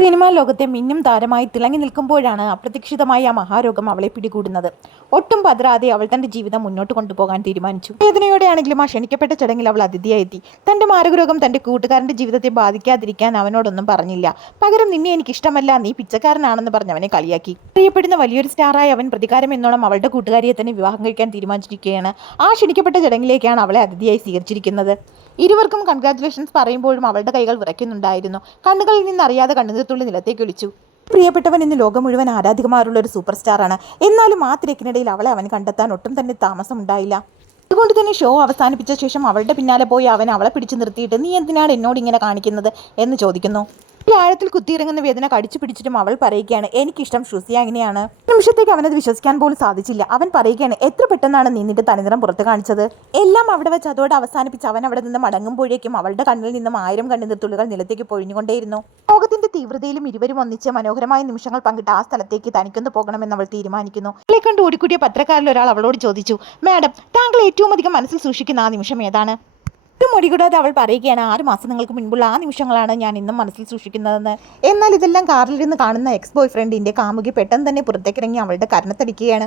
Cinema ലോകത്തെ മിന്നും താരമായി തിളങ്ങി നിൽക്കുമ്പോഴാണ് അപ്രതീക്ഷിതമായി ആ മഹാരോഗം അവളെ പിടികൂടുന്നത്. ഒട്ടും പതറാതെ അവൾ തന്റെ ജീവിതം മുന്നോട്ട് കൊണ്ടുപോകാൻ തീരുമാനിച്ചു. വേദനയോടെയാണെങ്കിലും ആ ക്ഷണിക്കപ്പെട്ട ചടങ്ങിൽ അവൾ അതിഥിയായി എത്തി. തന്റെ മാരകരോഗം തന്റെ കൂട്ടുകാരന്റെ ജീവിതത്തെ ബാധിക്കാതിരിക്കാൻ അവനോടൊന്നും പറഞ്ഞില്ല. പകരം നിന്നെ എനിക്കിഷ്ടമല്ല, നീ പിച്ചക്കാരനാണെന്ന് പറഞ്ഞ് അവനെ കളിയാക്കി. അറിയപ്പെടുന്ന വലിയൊരു സ്റ്റാറായി അവൻ പ്രതികാരം എന്നോണം അവളുടെ കൂട്ടുകാരിയെ തന്നെ വിവാഹം കഴിക്കാൻ തീരുമാനിച്ചിരിക്കുകയാണ്. ആ ക്ഷണിക്കപ്പെട്ട ചടങ്ങിലേക്കാണ് അവളെ അതിഥിയായി സ്വീകരിച്ചിരിക്കുന്നത്. ഇരുവർക്കും കൺഗ്രാറ്റുലേഷൻസ് പറയുമ്പോഴും അവളുടെ കൈകൾ വിറയ്ക്കുന്നുണ്ടായിരുന്നു. കണ്ണുകളിൽ നിന്നറിയാതെ കണ്ണുനീർത്തുള്ളി നിലത്തേക്ക് ഒലിച്ചു. പ്രിയപ്പെട്ടവൻ ഇന്ന് ലോകം മുഴുവൻ ആരാധികമാരുള്ള ഒരു സൂപ്പർ സ്റ്റാറാണ്. എന്നാലും ആ തിരക്കിനിടയിൽ അവളെ അവൻ കണ്ടെത്താൻ ഒട്ടും തന്നെ താമസമുണ്ടായില്ല. അതുകൊണ്ട് തന്നെ ഷോ അവസാനിപ്പിച്ച ശേഷം അവളുടെ പിന്നാലെ പോയി അവൻ അവളെ പിടിച്ചു നിർത്തിയിട്ട് നീ എന്തിനാണ് എന്നോട് ഇങ്ങനെ കാണിക്കുന്നത് എന്ന് ചോദിക്കുന്നു. ആഴത്തിൽ കുത്തിയിറങ്ങുന്ന വേദന കടിച്ചു പിടിച്ചിട്ടും അവൾ പറയുകയാണ്, എനിക്കിഷ്ടം ഷുസിയാങ്ങിനെയാണ്. നിമിഷത്തേക്ക് അവനത് വിശ്വസിക്കാൻ പോലും സാധിച്ചില്ല. അവൻ പറയുകയാണ്, എത്ര പെട്ടെന്നാണ് നീ നിന്റെ തനിനിറം പുറത്ത് കാണിച്ചത്. എല്ലാം അവിടെ വെച്ച് അതോടെ അവസാനിപ്പിച്ച് അവൻ അവിടെ നിന്ന് മടങ്ങുമ്പോഴേക്കും അവളുടെ കണ്ണിൽ നിന്നും 1000 കണ്ണുനീർത്തുള്ളികൾ നിലത്തേക്ക് പൊഴിഞ്ഞുകൊണ്ടേയിരുന്നു. ലോകത്തിന്റെ തീവ്രതയിലും ഇരുവരും ഒന്നിച്ച് മനോഹരമായ നിമിഷങ്ങൾ പങ്കിട്ട് ആ സ്ഥലത്തേക്ക് തനിക്കൊന്ന് പോകണമെന്ന് അവൾ തീരുമാനിക്കുന്നു. അവളെ കണ്ട് ഓടിക്കൂടിയ പത്രക്കാരിൽ ഒരാൾ അവളോട് ചോദിച്ചു, മാഡം, താങ്കൾ ഏറ്റവും അധികം മനസ്സിൽ സൂക്ഷിക്കുന്ന ആ നിമിഷം ഏതാണ്? ഒരു മൊഴികൂടാതെ അവൾ പറയുകയാണ്, 6 മാസങ്ങൾക്ക് മുൻപുള്ള ആ നിമിഷങ്ങളാണ് ഞാൻ ഇന്നും മനസ്സിൽ സൂക്ഷിക്കുന്നതെന്ന്. എന്നാൽ ഇതെല്ലാം കാറിലിരുന്ന് കാണുന്ന എക്സ് ബോയ് ഫ്രണ്ടിന്റെ കാമുകി പെട്ടെന്ന് തന്നെ പുറത്തേക്കിറങ്ങി അവളുടെ കരണത്തടിക്കുകയാണ്.